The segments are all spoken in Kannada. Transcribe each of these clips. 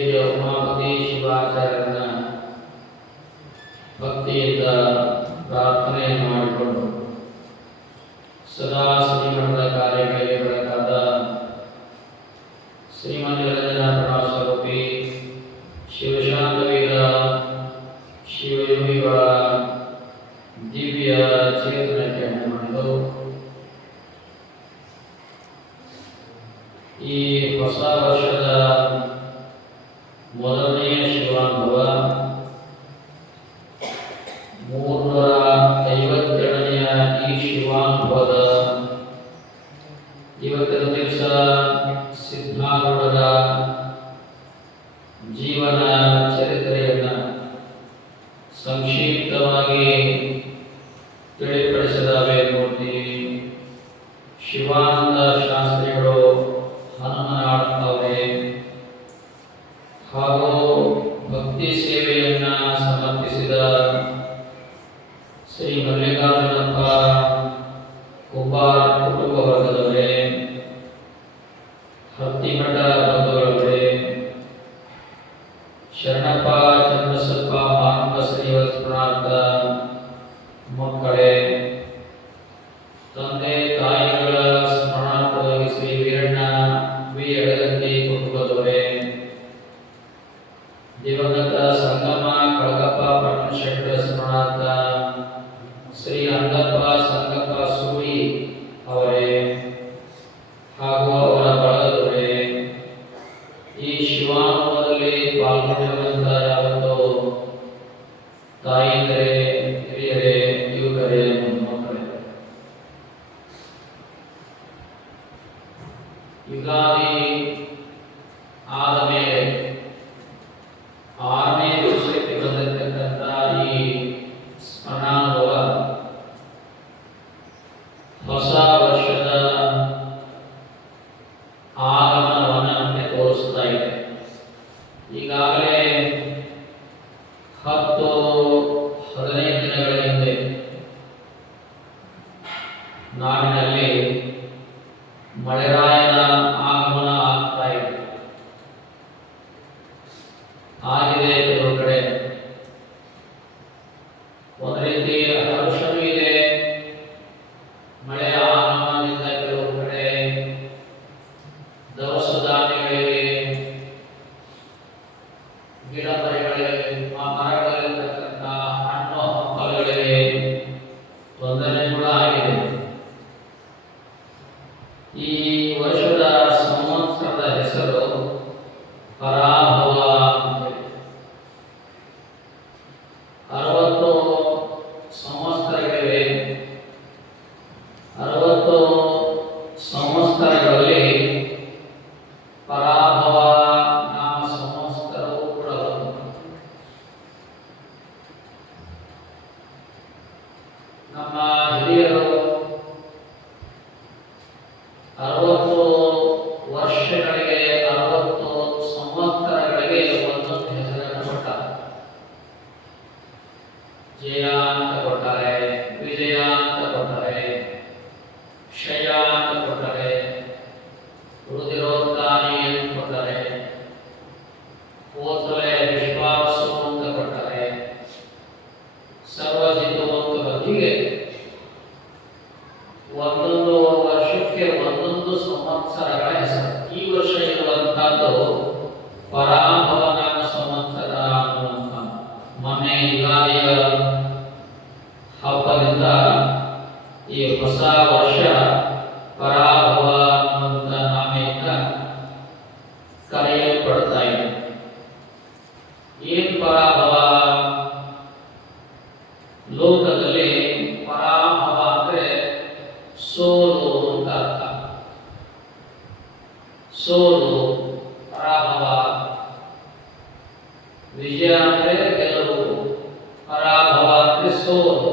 ವೇದ್ಯ ಉಮಾಪತಿ ಶಿವಾಚಾರ್ಯರನ್ನ ಭಕ್ತಿಯಿಂದ ಪ್ರಾರ್ಥನೆಯನ್ನು ಮಾಡಿಕೊಂಡು ಸದಾ ಶ್ರೀಮಠದ ಕಾರ್ಯಗಳಿಗೆ ಬೆಳಕಾದ ಶ್ರೀಮಂದಿರ ಸ್ವರೂಪಿ ಶಿವಶಾಂತವೀರ ಶಿವಯೋಗಿಗಳ ದಿವ್ಯ ಚೇತನಕ್ಕೆ ಮಾಡಿದರು. ಈ ಹೊಸ ವರ್ಷದ ಮೊದಲನೆಯ ಶಿವಾನುಭವ 352ನೆಯ ಈ ಶಿವಾನುಭವದ ಇವತ್ತಿನ ದಿವಸ ಸಿದ್ಧಾರೂಢರ ಜೀವನ ಚರಿತ್ರೆಯನ್ನು ಸಂಕ್ಷಿಪ್ತವಾಗಿ ತಿಳಿಪಡಿಸಿದಾವೆ ನೋಡ್ತೀವಿ. ಶಿವಾನಂದ ಶಾಸ್ತ್ರಿಗಳು ಹನುಮನಾಳವರೇ ಹಾಗೂ ಭಕ್ತಿ ಸೇವೆಯನ್ನ ಸಮರ್ಪಿಸಿದ ಶ್ರೀ ಮಲ್ಲಿಕಾರ್ಜುನಪ್ಪ ಕುಂಬಾರ್ ಕುಟುಂಬ ವರ್ಗದವರೇ, ಹತ್ತಿಮಠ ಬಂಧುಗಳವರೇ, ಶರಣಪ್ಪ ಚಂದ್ರಸಲ್ಪ ಮಾನವ ಶ್ರೀವತ್ಸನಾಥ ಮಕ್ಕಳೇ, ತಂದೆ ತಾಯಿಗಳ ಸ್ಮರಣಾರ್ಥವಾಗಿ ಶ್ರೀ ವೀರಣ್ಣ ವಿ ಯಡಗಂಟಿ ಕುಟುಂಬದವರೇ, ದಿವಂಗತ ಸಂಗಮ ಕಳಗಪ್ಪ ಪರಮಶೆಟ್ಟರ ಸ್ಮರಣಾರ್ಥ ಶ್ರೀ ಅಂಗಪ್ಪ ಸಂಗಪ್ಪ ಸೂಳಿ ಅವರೇ ಹಾಗೂ ಅವರ ಬಳಗದವರೇ, ಈ ಶಿವಾನುಭವದಲ್ಲಿ ಪಾಲ್ಗೊಂಡಿರುವಂತ ಯಾವತ್ತೋ ತಾಯಿಯಂದರೆ, ಹಿರಿಯರೇ, ಯುವಕರೇ, ಮಕ್ಕಳೇ, ಯುಗಾದಿ ಆದ ಮೇಲೆ 6ನೇ ದಿವಸಕ್ಕೆ ಬಂದಿರತಕ್ಕಂಥ ಈ ಸ್ಮರಣಾನುಭವ ಹೊಸ ವರ್ಷದ ಆಗಮನವನ್ನು ನಮಗೆ ತೋರಿಸ್ತಾ ಇದೆ. ಈಗಾಗಲೇ 10-15 ದಿನಗಳ ಹಿಂದೆ ನಾಡಿನಲ್ಲಿ ಮಳೆರಾಯನ ಆಗಮನ ಆಗ್ತಾ ಇದೆ. ಆಗಿದೆ ಕೆಲವು ಕಡೆ, ಒಂದು ರೀತಿ ಹರ್ಷವೂ ಇದೆ. ಮಳೆಯ ಆಗಮನದಿಂದ ಕೆಲವು ಕಡೆ ದವಸ ಧಾನ್ಯಗಳಿಗೆ, ಗಿಡ ಮರಗಳಿಗೆ, ಮರಗಳಿರ್ತಕ್ಕಂಥ ಹಣ್ಣು ಹಂಪಲುಗಳಿಗೆ ತೊಂದರೆ ಕೂಡ ಆಗಿದೆ. ಈ ವರ್ಷದ ಸಂವತ್ಸರದ ಹೆಸರು ಪರಾಭವ. 60 ಸಂವತ್ಸರಗಳಿವೆ. 60 ಸಂವತ್ಸರಗಳಲ್ಲಿ ಪರಾಭವ ನಾಮ ಸಂವತ್ಸರವೂ ಕೂಡ ನಮ್ಮ ಹಿರಿಯರು 60 ವರ್ಷಗಳಿಗೆ, 60 ಸಂವತ್ಸರಗಳಿಗೆ ಒಂದೊಂದು ಹೆಸರನ್ನು ಕೊಟ್ಟಾರೆ. ಜಯ ಅಂತ ಕೊಟ್ಟಾರೆ, ವಿಜಯ ಅಂತ ಕೊಟ್ಟಾರೆ, ಕ್ಷಯ ಅಂತ ಕೊಟ್ಟಾರೆ, ರುದಿರೋತ್ಥಾನಿ ಅಂತ ಕೊಟ್ಟಾರೆ, ಹೋಸಲೆ ವಿಶ್ವಾಸು ಅಂತ ಕೊಟ್ಟಾರೆ, ಸರ್ವಜಿತು ಅಂತ ಹೀಗೆ ಒಂದೊಂದು ವರ್ಷಕ್ಕೆ ಒಂದೊಂದು ಸಂವತ್ಸರಗಳ ಹೆಸರು. ಈ ವರ್ಷ ಇರುವಂತಹದ್ದು ಪರಾಭವ ನಾಮ ಸಂವತ್ಸರ ಅನ್ನುವಂಥ ಮೊನ್ನೆ ಯುಗಾದಿಯ ಹಬ್ಬದಿಂದ ಈ ಹೊಸ ವರ್ಷ ಪರಾಭವ ಅನ್ನುವಂಥ ನಾಮೆಯಿಂದ ಕರೆಯಲ್ಪಡ್ತಾ ಇದೆ. ಏನ್ ಪರಾಭವ? ಲೋಕದಲ್ಲಿ ಪರಾಭವ ಅಂದ್ರೆ ಸೋಲು ಅಂತ ಅರ್ಥ. ಸೋಲು, ಪರಾಭವ. ವಿಜಯ ಅಂದ್ರೆ ಗೆಲುವು, ಪರಾಭವ ಅಂದ್ರೆ ಸೋಲು.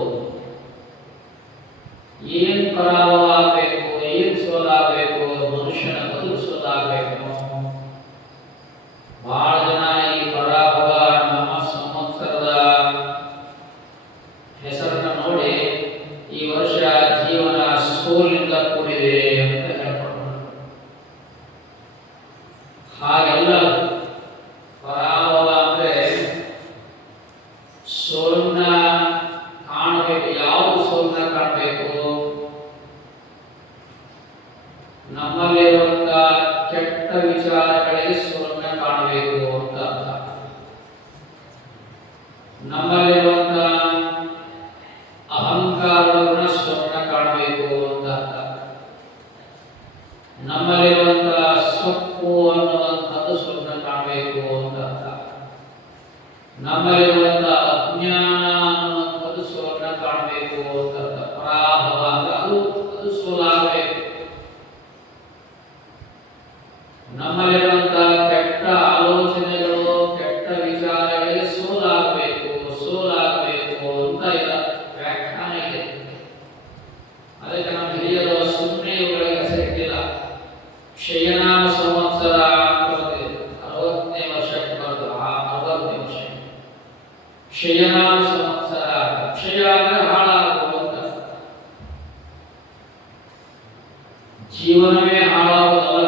ಏನ್ ಪರಾಭವ ಆಗಬೇಕು, ಏನ್ ಸೋಲಾಗಬೇಕು? ಮನುಷ್ಯನ ಬದುಕು ಸೋಲಾಗಬೇಕು. ಬಹಳ ಜನ ಈ ಪರಾಭವ ನಮ್ಮ ಸಂವತ್ಸರದ ಹೆಸರನ್ನ ನೋಡಿ ಈ ವರ್ಷ ಜೀವನ ಸೋಲಿಂದ ಕೂಡಿದೆ ಅಂತ ಹೇಳ್ಕೊಂಡು, ಹಾಗೆಲ್ಲ ಅಂತ ಅರ್ಥ. ನಮ್ಮಲ್ಲಿರುವಂತ ಅಹಂಕಾರವನ್ನ ಸ್ವರ್ಣ ಕಾಣಬೇಕು ಅಂತ ಅರ್ಥ. ನಮ್ಮಲ್ಲಿರುವಂತ ಸೊಕ್ಕು ಅನ್ನುವಂಥದ್ದು ಸ್ವರ್ಣ ಕಾಣಬೇಕು ಅಂತ ಅರ್ಥ. ನಮ್ಮಲ್ಲಿರುವಂತ ಅಜ್ಞಾನ ಅನ್ನುವಂಥದ್ದು ಸ್ವರ್ಣ ಕಾಣಬೇಕು ಅಂತ ಅರ್ಥ. ಪರಾಭವ ಅಂದ್ರೆ ಅದು ಸೋಲಾಗಬೇಕು. ನಮ್ಮಲ್ಲಿರುವಂತ ಕೆಟ್ಟ ಆಲೋಚನೆಗಳು, ಕೆಟ್ಟ ವಿಚಾರಗಳಿಗೆ ಸೋಲಾಗಬೇಕು ಅಂತ ಇದರ ವ್ಯಾಖ್ಯಾನ ಇದೆ. ಅದಕ್ಕೆ ನಮ್ಮ ಹಿರಿಯರು ಸುಮ್ಮನೆ ಇವುಗಳಿಗೆ ಹೆಸರಿಟ್ಟಿಲ್ಲ. ಕ್ಷಯನಾಮ ಸಂವತ್ಸರ 60ನೇ ವರ್ಷಕ್ಕೆ ಬರೋದು, 60ನೇ ವರ್ಷ ಕ್ಷಯನಾಮ ಸಂವತ್ಸರ. ಕ್ಷಯ ಅಂದ್ರೆ ಹಾಳಾಗುವಂತ, ಜೀವನವೇ ಹಾಳಾಗುವುದಲ್ಲ,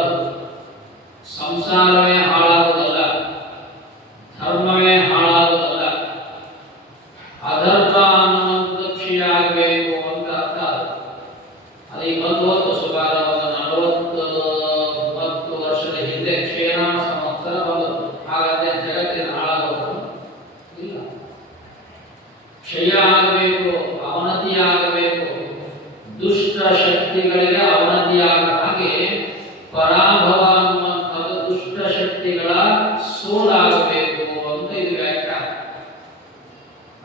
ಸಂಸಾರವೇ ಹಾಳಾಗುವುದಲ್ಲ, ಧರ್ಮವೇ ಹಾಳಾಗುವುದಲ್ಲ, ಅಧರ್ಮ ಅನ್ನುವಂಥ ಕ್ಷಯ ಆಗಬೇಕು ಅಂತ ಅರ್ಥ. ಅದೀಗ 30 ಸುಮಾರು 40-30 ವರ್ಷದ ಹಿಂದೆ ಕ್ಷಯನಾಮ ಸಂವತ್ಸರ ಬಂದದ್ದು. ಹಾಗಾದ್ರೆ ಜಗತ್ತಿನ ಹಾಳಾಗೋದು ಇಲ್ಲ. ಕ್ಷಯ ಆಗಬೇಕು, ಅವನತಿ ಆಗಬೇಕು, ದುಷ್ಟ ಶಕ್ತಿಗಳಿಗೆ ಅವನತಿಯಾಗ ಹಾಗೆ ಪರಾಭವ ಅನ್ನುವಂಥದ್ದು ದುಷ್ಟ ಶಕ್ತಿಗಳ ಸೋಲಾಗಬೇಕು ಅಂತ ಇದು ವ್ಯಾಖ್ಯಾನ.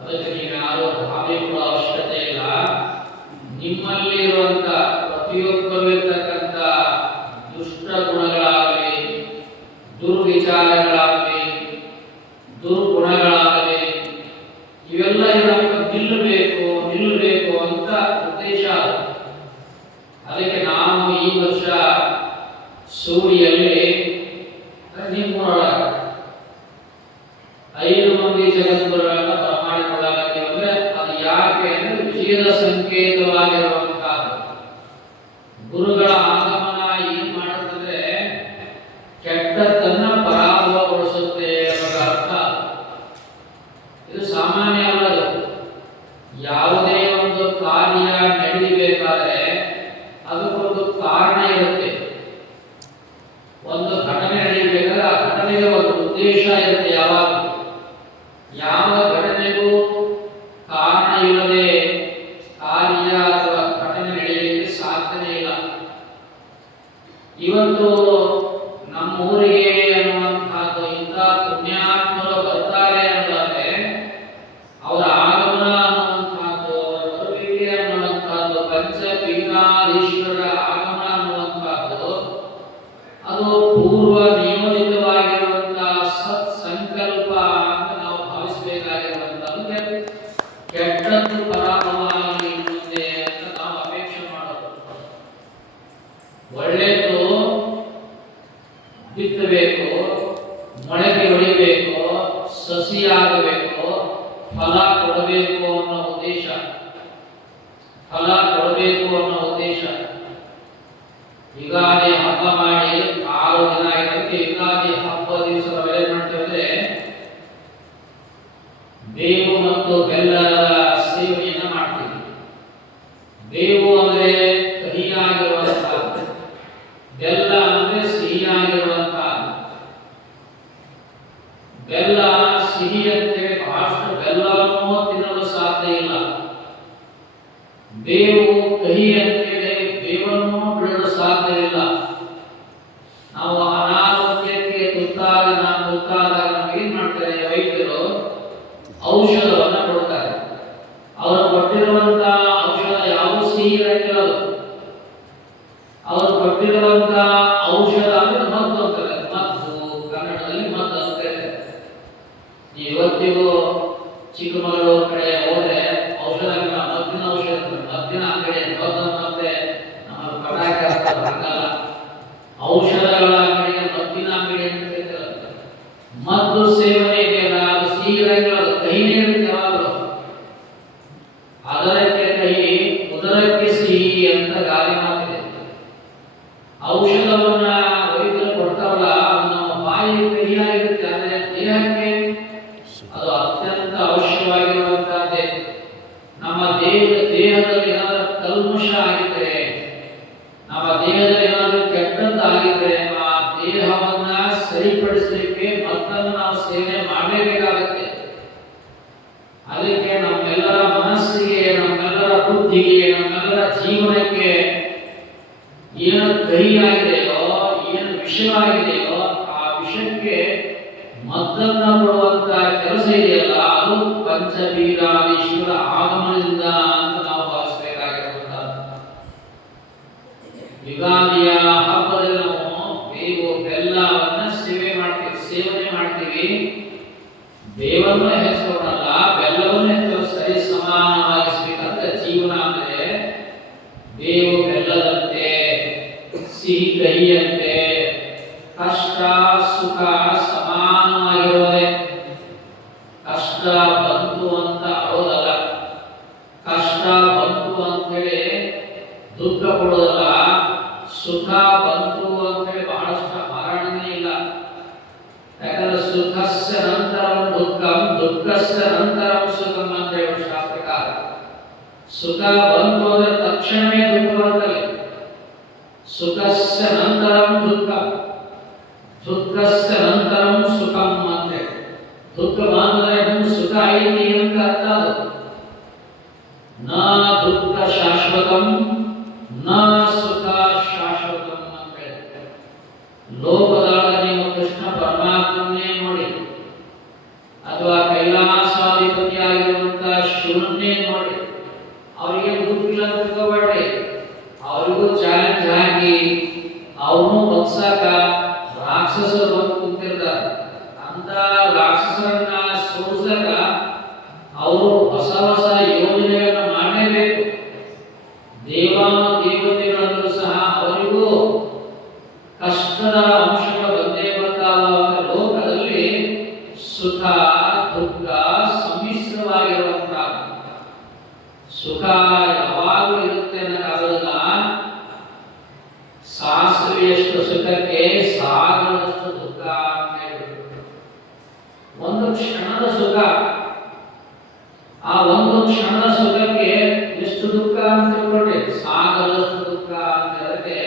ಅದಕ್ಕೆ ನೀವು ಯಾರು ಭಾವಿಸುವ ಅವಶ್ಯಕತೆ ಇಲ್ಲ. ನಿಮ್ಮಲ್ಲಿರುವಂತ ಪ್ರತಿಯೊಬ್ಬರಿರ್ತಕ್ಕಂಥ ದುಷ್ಟ ಗುಣಗಳಾಗಲಿ, ದುರ್ವಿಚಾರಗಳಾಗಲಿ, ದುರ್ಗುಣಗಳಾಗಲಿ, ಇವೆಲ್ಲ ನಿಲ್ಲಬೇಕು ಅಂತ ಉದ್ದೇಶ. ಅದಕ್ಕೆ ನಾವು ಈ ವರ್ಷ ಸೂಡಿಯಲ್ಲಿ ನಿಮ್ಮೂರೊಳಗೆ 5 ಮಂದಿ ಜಗದ್ಗುರುಗಳನ್ನ ಬರಮಾಡಿಕೊಳ್ಳಲಾಗಿದೆ. ಅಂದ್ರೆ ಅದು ಯಾಕೆ ಅಂದ್ರೆ ವಿಜಯದ ಸಂಕೇತವಾಗಿರುವಂತಹ ಗುರುಗಳ ಆಗಮನ ಏನ್ ಮಾಡುತ್ತದೆ, ಕೆಟ್ಟದ್ದನ್ನ ಪರಾಭವಗೊಳಿಸುತ್ತೆ ಅನ್ನೋದ ಅರ್ಥ. ಇದು ಸಾಮಾನ್ಯ ಅಲ್ಲದು. ಯಾವುದೇ ಒಂದು ಕಾರ್ಯ ನಡೆಯಬೇಕಾದ್ರೆ ಅದಕ್ಕೊಂದು ಕಾರಣ ಇರುತ್ತೆ. ಒಂದು ಘಟನೆ ನಡೆಯಬೇಕಾದ್ರೆ ಆ ಘಟನೆಗೆ ಒಂದು ಉದ್ದೇಶ ಇರುತ್ತೆ. ಯಾವ ಘಟನೆಗೂ ಕಾರಣ ಇಲ್ಲದೆ ಕಾರ್ಯ ಅಥವಾ ಘಟನೆ ನಡೆಯಲಿಕ್ಕೆ ಸಾಧ್ಯನೇ ಇಲ್ಲ. ಇವತ್ತು ನಮ್ಮೂರಿಗೆ ಅನ್ನುವಂಥದ್ದು ಇಂಥ ಪುಣ್ಯಾತ್ಮರು ಬರ್ತಾರೆ ಅನ್ನೋದಾದ್ರೆ ಅವರ ಆಗಮನ ಅನ್ನುವಂಥದ್ದು, ಬರುವಿಕೆ ಅನ್ನುವಂಥದ್ದು, ಪಂಚಪೀಠಾಧೀಶ್ವರರ ಆಗಮನ ಅನ್ನುವಂಥದ್ದು ಅದು ಪೂರ್ವ ನಿಯೋಜಿತವಾಗಿರುವಂತಹ ಸತ್ ಸಂಕಲ್ಪ ಅಂತ ನಾವು ಭಾವಿಸಬೇಕಾಗಿರುವಂತದ್ದು. ಕೆಟ್ಟದ್ದು ಪರಾಭವ ಆಗಲಿ ಮುಂದೆ ಅಂತ ನಾವು ಅಪೇಕ್ಷೆ ಮಾಡೋದು. ಒಳ್ಳೆಯದು ಬಿತ್ತಬೇಕು, ಮೊಳಕೆ ಹೊಡಿಬೇಕು, ಸಸಿಯಾಗಬೇಕು, ಫಲ ಕೊಡಬೇಕು ಅನ್ನೋ ಉದ್ದೇಶ. ಯುಗಾದಿ ಹಬ್ಬ ಮಾಡಿ 6 ದಿನ ಆಗಿರುತ್ತೆ. ಯುಗಾದಿ ಹಬ್ಬ ದಿವಸ ನಾವೇನ್ ಮಾಡ್ತೇವೆ, ಬೇವು ಮತ್ತು ಬೆಲ್ಲದ ಸೇವನೆಯನ್ನ ಮಾಡ್ತೀವಿ. ಬೇವು ಅಂದ್ರೆ ಕಹಿಯಾಗಿರುವಂತಹ, ಬೆಲ್ಲ ಅಂದ್ರೆ ಸಿಹಿಯಾಗಿರುವಂತಹ. ಬೆಲ್ಲ ಸಿಹಿ ಅಂತೇಳಿ ಬಹಳಷ್ಟು ಬೆಲ್ಲವನ್ನು ತಿನ್ನಲು ಸಾಧ್ಯ ಇಲ್ಲ. ಬೇವು ಕಹಿ ಅಂತೇಳಿ ಬೇವನ್ನು ಬಿಡಲು ಸಾಧ್ಯವಿಲ್ಲ. ನಾವು ಅನಾರೋಗ್ಯಕ್ಕೆ ತುತ್ತಾದಾಗ ನಮಗೇನ್ ಮಾಡ್ತಾರೆ ವೈದ್ಯರು, ಔಷಧವನ್ನ ಕೊಡ್ತಾರೆ. ಅವರು ಕೊಟ್ಟಿರುವಂತ ಔಷಧ ಯಾವ ಸಿಹಿ ಇರಂಗಿಲ್ಲ. ಅವರು ಕೊಟ್ಟಿರುವಂತ ಔಷಧ ಅಂದ್ರೆ ಮದ್ದು ಅಂತಾರೆ. ಮದ್ದು ಕನ್ನಡದಲ್ಲಿ ಮದ್ದು ಅಂತಾರೆ. ಇವತ್ತಿಗೂ ಚಿಕ್ಕಮಗಳೂರು ಕಡೆ ಹೋದ್ರೆ ಔಷಧ ಮದ್ದಿನ ಅಂಗಡಿ ಮತ್ತೆ ನಮ್ಮ ಕರ್ನಾಟಕ ಆಗಲ್ಲ. ಔಷಧಗಳ ಅಂಗಡಿಯ ಮದ್ದಿನ ಅಂಗಡಿ ಅಂತ ಹೇಳ್ತಾರೆ. ಮದ್ದು ಸೇವನೆ ಇದೆಯಲ್ಲ, ಅದು ಸಿಹಿ ಇರಂಗಿಲ್ಲ, ಅದು ಕಹಿನೇ ಇರುತ್ತೆ ಯಾವಾಗಲೂ. ಅದರಕ್ಕೆ ಕಹಿ, ಉದರಕ್ಕೆ ಸಿಹಿ ಅಂತ ಗಾದೆ ಮಾತಿದೆ. ಔಷಧವನ್ನ ವೈದ್ಯರು ಕೊಡ್ತಾವಲ್ಲ, ಅದು ನಮ್ಮ ಬಾಯಿಗೆ ಕಹಿಯಾಗಿರುತ್ತೆ, ಆದರೆ ದೇಹಕ್ಕೆ ಅದು ಅತ್ಯಂತ ಅವಶ್ಯವಾಗಿರುವಂತಹದ್ದೇ. ನಮ್ಮ ದೇಹದಲ್ಲಿ ಏನಾದರೂ ಕಲ್ಮಶ ಆಗಿದ್ರೆ, ನಮ್ಮ ದೇಹದಲ್ಲಿ ಏನಾದರೂ ಕೆಟ್ಟದ್ದಾಗಿದ್ರೆ ಆ ದೇಹವನ್ನ ಸರಿಪಡಿಸಲಿಕ್ಕೆ ಮದ್ದನ್ನು ನಾವು ಸೇವನೆ ಮಾಡಲೇಬೇಕಾಗುತ್ತೆ. ಅದಕ್ಕೆ ನಮ್ಮೆಲ್ಲರ ಮನಸ್ಸಿಗೆ, ನಮ್ಮೆಲ್ಲರ ಬುದ್ಧಿಗೆ, ನಮ್ಮೆಲ್ಲರ ಜೀವನಕ್ಕೆ ಏನು ಕಹಿಯಾಗಿದೆಯೋ, ಏನು ವಿಷವಾಗಿದೆಯೋ ಆ ವಿಷಕ್ಕೆ ಮದ್ದನ್ನ ಕೊಡುವಂತ ಕೆಲಸ ಇದೆಯಲ್ಲ, ಅದು ಪಂಚಬೀಜಾದೀಶ್ವರ ಆಗಮನದಿಂದ ಅಂತ ನಾವು ಭಾವಿಸಬೇಕಾಗಿರುವಂತದ್ದು. ಯುಗಾದಿಯ ಹಬ್ಬದಲ್ಲಿ ನಾವು ಬೇವು ಬೆಲ್ಲವನ್ನ ಸೇವನೆ ಮಾಡ್ತೀವಿ. ಬೇವನ್ನು ಹೆಚ್ಚಿಕೊಳ್ಳಲ್ಲ, ಬೆಲ್ಲವನ್ನು ಹೆಚ್ಚು ಸರಿ ಸಮಾನವಾಗಿಸಬೇಕಂತ. ಜೀವನ ಅಂದ್ರೆ ಬೇವು ಬೆಲ್ಲದಂತೆ, ಸಿಹಿ ಕಹಿಯಂತೆ, ಕಷ್ಟ ಸುಖ ಸಮಾನವಾಗಿರುವುದೇ. ಕಷ್ಟ ಬಂತು ಅಂತ ಅಳೋದಲ್ಲ, ಕಷ್ಟ ಬಂತು ಅಂತೇಳಿ ದುಃಖ ಪಡೋದಲ್ಲ, ಸುಖ ಬಂತು ಅಂತೇಳಿ ಬಹಳಷ್ಟು ಹಾರಾಡನೇ ಇಲ್ಲ. ಯಾಕಂದ್ರೆ ಸುಖಸ್ಯ ನಂತರಂ ದುಃಖಂ, ದುಃಖಸ್ಯ ನಂತರಂ ಸುಖಂ ಅಂತ ಹೇಳುವ ಶಾಸ್ತ್ರಕಾರ. ಸುಖ ಬಂತು ಅಂದ್ರೆ ತಕ್ಷಣವೇ ದುಃಖ ಬರ್ತದೆ. ಸುಖಸ್ಯ ನಂತರಂ ದುಃಖಂ, ದುಃಖಸ್ಯ ನಂತರಂ ಸುಖಂ ಅಂತ ಹೇಳಿ. ದುಃಖ ಬಂದರೆ ಸುಖ ಐತಿ ಅಂತ ಅರ್ಥ. ಅದು ನ ದುಃಖ ಶಾಶ್ವತಂ ನ ಸುಖ ಶಾಶ್ವತಂ ಅಂತ ಹೇಳಿ. ಲೋಕದೊಳಗೆ ನೀವು ಕೃಷ್ಣ ಪರಮಾತ್ಮನೇ ನೋಡಿ, ಅಥವಾ ಕೈಲಾಸಾಧಿಪತಿಯಾಗಿರುವಂತ ಶಿವನ್ನೇ ನೋಡಿ, ಅವರಿಗೆ ದುಃಖ ಇಲ್ಲ ಅಂತ ತಿಳ್ಕೋಬೇಡ್ರಿ. ಅವರಿಗೂ ಚಾಲೆಂಜ್ ಹಾಕಿ ಅವನು ಬಗ್ಸಾಕ ರಾಕ್ಷಸರು ಬಂದು ಕುಂತಿರ್ತಾರೆ. ಅಂತ ರಾಕ್ಷಸರನ್ನ ಸೋಲಿಸಕ ಅವರು ಹೊಸ ಹೊಸ ಯೋಜನೆಗಳನ್ನ ಮಾಡಲೇಬೇಕು. ದೇವತೆಗಳಲ್ಲೂ ಸಹ ಅವರಿಗೂ ಕಷ್ಟದ ಅಂಶಗಳು ಬಂದೇ ಬರ್ತಾವ. ಲೋಕದಲ್ಲಿ ಸುಖ ದುಃಖ ಸಮ್ಮಿಶ್ರವಾಗಿರುವಂತ ಸುಖ ಯಾವಾಗಲೂ ಇರುತ್ತೆ ಅನ್ನೋಕ್ಕಾಗಲ್ಲ. ಸಾಸಿವೆಯಷ್ಟು ಸುಖಕ್ಕೆ ಸಾಗರದಷ್ಟು ದುಃಖ ಅಂತ ಹೇಳ್ಬಿಟ್ಟು ಒಂದು ಕ್ಷಣದ ಸುಖ, ಆ ಒಂದು ಕ್ಷಣದ ಸುಖಕ್ಕೆ ಎಷ್ಟು ದುಃಖ ಅಂತ ತಿಳ್ಕೊಂಡ್ರೆ ಸಾಗರದಷ್ಟು ದುಃಖ ಅಂತ ಹೇಳಿದ್ರೆ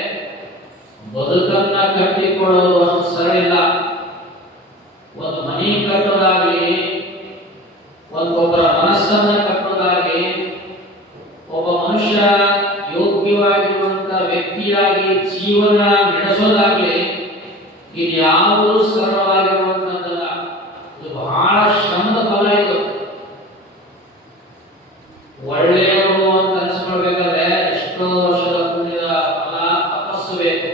ಬದುಕನ್ನ ಕಟ್ಟಿಕೊಳ್ಳೋದು ಅಷ್ಟು ಸರಳ ಇಲ್ಲ. ಒಂದು ಮನೆ ಕಟ್ಟೋದಾಗ್ಲಿ, ಒಬ್ಬರ ಮನಸ್ಸನ್ನ ಕಟ್ಟೋದಾಗ್ಲಿ, ಒಬ್ಬ ಮನುಷ್ಯ ಯೋಗ್ಯವಾಗಿರುವಂತ ವ್ಯಕ್ತಿಯಾಗಿ ಜೀವನ ನಡೆಸೋದಾಗ್ಲಿ, ಇದು ಯಾವುದು ಸರಳವಾಗಿರುವಂತದ್ದಲ್ಲ. ಇದು ಬಹಳ ಶ್ರಮದ ಫಲ. ಇದು ಒಳ್ಳೆಯವರು ಅಂತ ಅನಿಸ್ಕೊಳ್ಬೇಕಾದ್ರೆ ಎಷ್ಟೋ ವರ್ಷದ ಪುಣ್ಯದ ಫಲ, ತಪಸ್ಸು ಬೇಕು.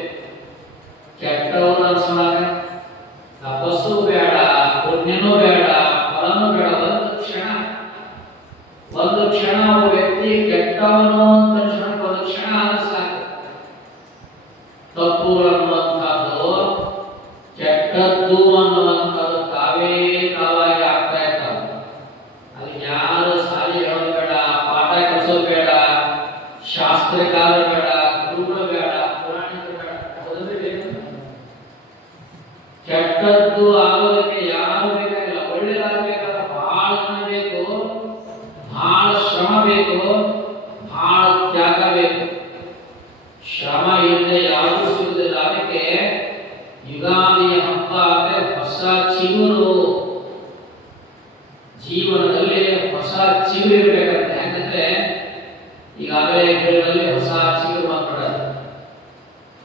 ಕೆಟ್ಟವರು ಅನ್ಸ್ಕೊಳಕ ತಪಸ್ಸು ಬೇಡ, ಪುಣ್ಯನೂ ಬೇಡ, ಫಲನೂ ಬೇಡ. ಒಂದು ಕ್ಷಣ ಒಬ್ಬ ವ್ಯಕ್ತಿ ಕೆಟ್ಟವನು ಅಂತ ಒಂದು ಕ್ಷಣ ಸಾಕು. ತಪ್ಪು ಅನ್ನುವಂಥದ್ದು, ಕೆಟ್ಟದ್ದು ಅನ್ನುವಂಥದ್ದು ತಾವಾಗಿ ಆಗ್ತಾ ಇರ್ತಾವೆ. ಅದು ಯಾರು ಸಾಲಿ ಹೇಳೋದು ಬೇಡ, ಪಾಠ ಕಲಿಸೋದು ಬೇಡ, ಶಾಸ್ತ್ರಕಾರ ಬೇಡ, ಗುರುಗಳು ಬೇಡ, ಪುರಾಣಿಕರು ಬೇಡ. ಕೆಟ್ಟದ್ದು ಆಗೋದಕ್ಕೆ ಯಾರು ಬೇಕಾಗಿಲ್ಲ. ಒಳ್ಳೆಯದಾಗಬೇಕಾದ್ರೆ ಬಹಳ ಜನ ಬೇಕು, ಬಹಳ ಶ್ರಮ ಬೇಕು, ಬಹಳ ತ್ಯಾಗ ಬೇಕು. ಶ್ರಮ ಇಲ್ಲದೆ ಯಾವುದು ಸಿಗುವುದಿಲ್ಲ. ಅದಕ್ಕೆ ಯುಗಾದಿಯ ಹಬ್ಬ ಅಂದ್ರೆ ಹೊಸ ಚಿಗುರು. ಜೀವನದಲ್ಲಿ ಹೊಸ ಚಿಗುರು ಇರಬೇಕಂತ. ಯಾಕಂದ್ರೆ ಈಗಾಗಲೇ ಗಿಡಗಳಲ್ಲಿ ಹೊಸ ಚಿಗುರು ಮಾಡ್ಕೊಡೋದು.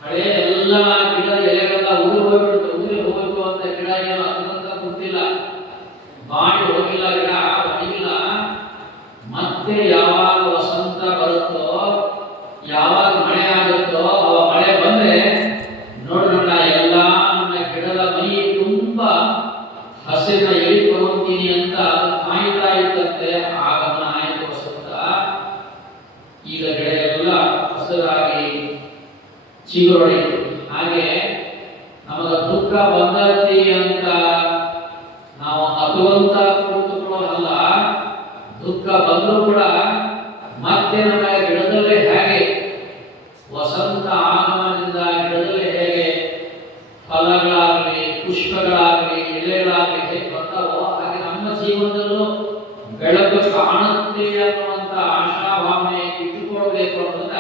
ಹಳೆ ಎಲ್ಲ ಗಿಡದ ಎಲೆಗಳೆಲ್ಲ ಉದುರಿ ಹೋಗ್ಬಿಡುತ್ತೆ. ಉದುರಿ ಹೋಗ್ಬೇಕು ಅಂತ ಗಿಡ ಏನು ಅದಂತ ಗೊತ್ತಿಲ್ಲ, ಬಾಡಿ ಹೋಗಿಲ್ಲ, ಗಿಡ ಒಣಗಿಲ್ಲ. ಮತ್ತೆ ಯಾವಾಗ ವಸಂತ ಬರುತ್ತೋ, ಯಾವಾಗ ಮಳೆ ಆಗುತ್ತೋ, ಅವ ಮಳೆ ಬಂದ್ರೆ ನೋಡೋಣ ಎಲ್ಲ ನನ್ನ ಗಿಡದ ಮೈ ತುಂಬಾ ಹಸಿರಿನ ಎಳಿ ತಗೊಂತೀನಿ ಅಂತ ಕಾಯ್ತಾ ಇತ್ತಂತೆ. ಆಗಮನ ಆಯ್ತು ವಸಂತ. ಈಗ ಗಿಡ ಎಲ್ಲ ಹಸಿರಾಗಿ ಚಿಗುರೊಡೆಯಿತು. ಹಾಗೆ ನಮಗ ದುಃಖ ಬಂದತಿ ಅಂತ ನಾವು ಹಗುವಂತ ಕುಳಿತುಕೊಳ್ಳೋದಲ್ಲ. ದುಃಖ ಬಂದರೂ ಕೂಡ ಮತ್ತೆ ನಮ್ಮ ಗಿಡದಲ್ಲಿ ಹೇಗೆ ವಸಂತ ಆಗಮನದಿಂದ ಗಿಡದಲ್ಲಿ ಹೇಗೆ ಫಲಗಳಾಗಲಿ, ಪುಷ್ಪಗಳಾಗಲಿ, ಎಲೆಗಳಾಗಲಿ ಹೇಗೆ ಬರ್ತಾವೋ, ಹಾಗೆ ನಮ್ಮ ಜೀವನದಲ್ಲೂ ಬೆಳಕು ಕಾಣುತ್ತೆ ಅನ್ನುವಂತ ಆಶಾಭಾವನೆ ಇಟ್ಟುಕೊಳ್ಬೇಕು ಅನ್ನೋದನ್ನ